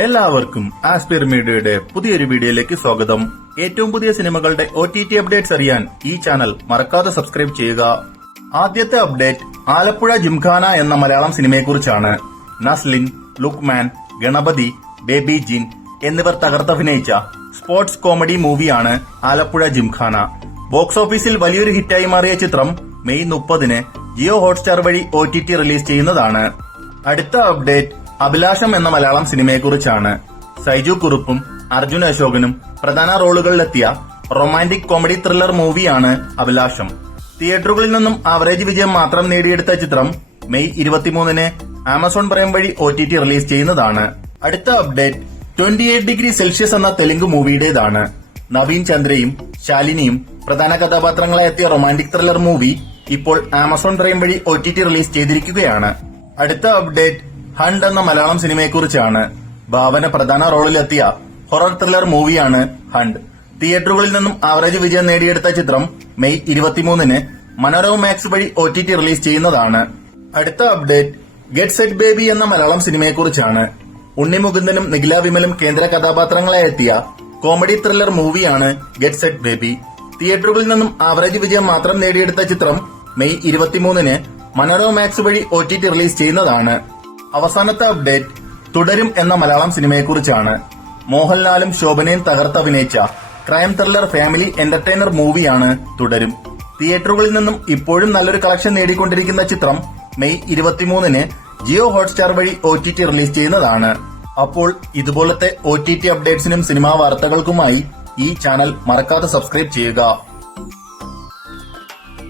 എല്ലാവർക്കും ആസ്പിർ മീഡിയയുടെ പുതിയൊരു വീഡിയോയിലേക്ക് സ്വാഗതം. ഏറ്റവും പുതിയ സിനിമകളുടെ OTT അപ്ഡേറ്റ്സ് അറിയാൻ ഈ ചാനൽ മറക്കാതെ സബ്സ്ക്രൈബ് ചെയ്യുക. ആദ്യത്തെ അപ്ഡേറ്റ് ആലപ്പുഴ ജിംഖാന എന്ന മലയാളം സിനിമയെക്കുറിച്ചാണ്. നസ്ലിൻ, ലുക്മാൻ, ഗണപതി, ബേബി ജീൻ എന്നിവർ തകർത്തഭിനയിച്ച സ്പോർട്സ് കോമഡി മൂവിയാണ് ആലപ്പുഴ ജിംഖാന. ബോക്സ് ഓഫീസിൽ വലിയൊരു ഹിറ്റായി മാറിയ ചിത്രം മെയ് 30-ന് ജിയോ ഹോട്ട്സ്റ്റാർ വഴി OTT റിലീസ് ചെയ്യുന്നതാണ്. അടുത്ത അപ്ഡേറ്റ് അഭിലാഷം എന്ന മലയാളം സിനിമയെക്കുറിച്ചാണ്. സൈജു കുറുപ്പും അർജുൻ അശോകനും പ്രധാന റോളുകളിലെത്തിയ റൊമാന്റിക് കോമഡി ത്രില്ലർ മൂവിയാണ് അഭിലാഷം. തിയേറ്ററുകളിൽ നിന്നും ആവറേജ് വിജയം മാത്രം നേടിയെടുത്ത ചിത്രം മെയ് 23-ന് ആമസോൺ പ്രൈം വഴി OTT റിലീസ് ചെയ്യുന്നതാണ്. അടുത്ത അപ്ഡേറ്റ് 28 ഡിഗ്രി സെൽഷ്യസ് എന്ന തെലുങ്ക് മൂവിയുടേതാണ്. നവീൻ ചന്ദ്രയും ശാലിനിയും പ്രധാന കഥാപാത്രങ്ങളായി എത്തിയ റൊമാന്റിക് ത്രില്ലർ മൂവി ഇപ്പോൾ ആമസോൺ പ്രൈം വഴി OTT റിലീസ് ചെയ്തിരിക്കുകയാണ്. അടുത്ത അപ്ഡേറ്റ് ഹണ്ട് എന്ന മലയാളം സിനിമയെക്കുറിച്ചാണ്. ഭാവന പ്രധാന റോളിലെത്തിയ ഹൊറർ ത്രില്ലർ മൂവിയാണ് ഹണ്ട്. തിയേറ്ററുകളിൽ നിന്നും ആവറേജ് വിജയം നേടിയെടുത്ത ചിത്രം മെയ് 23-ന് മനോരമ മാക്സ് വഴി OTT റിലീസ് ചെയ്യുന്നതാണ്. അടുത്ത അപ്ഡേറ്റ് ഗെറ്റ് സെറ്റ് ബേബി എന്ന മലയാളം സിനിമയെക്കുറിച്ചാണ്. ഉണ്ണി മുകുന്ദനും നിഖില വിമലും കേന്ദ്ര കഥാപാത്രങ്ങളായി എത്തിയ കോമഡി ത്രില്ലർ മൂവിയാണ് ഗെറ്റ് സെറ്റ് ബേബി. തിയേറ്ററുകളിൽ നിന്നും ആവറേജ് വിജയം മാത്രം നേടിയെടുത്ത ചിത്രം മെയ് 23-ന് മനോരമ മാക്സ് വഴി OTT റിലീസ് ചെയ്യുന്നതാണ്. അവസാനത്തെ അപ്ഡേറ്റ് തുടരും എന്ന മലയാളം സിനിമയെക്കുറിച്ചാണ്. മോഹൻലാലും ശോഭനയും തകർത്തഭിനയിച്ച ക്രൈം ത്രില്ലർ ഫാമിലി എന്റർടൈനർ മൂവിയാണ് തുടരും. തിയേറ്ററുകളിൽ നിന്നും ഇപ്പോഴും നല്ലൊരു കളക്ഷൻ നേടിക്കൊണ്ടിരിക്കുന്ന ചിത്രം മെയ് 23-ന് ജിയോ ഹോട്ട്സ്റ്റാർ വഴി OTT റിലീസ് ചെയ്യുന്നതാണ്. അപ്പോൾ ഇതുപോലത്തെ OTT അപ്ഡേറ്റ്സിനും സിനിമാ വാർത്തകൾക്കുമായി ഈ ചാനൽ മറക്കാതെ സബ്സ്ക്രൈബ് ചെയ്യുക.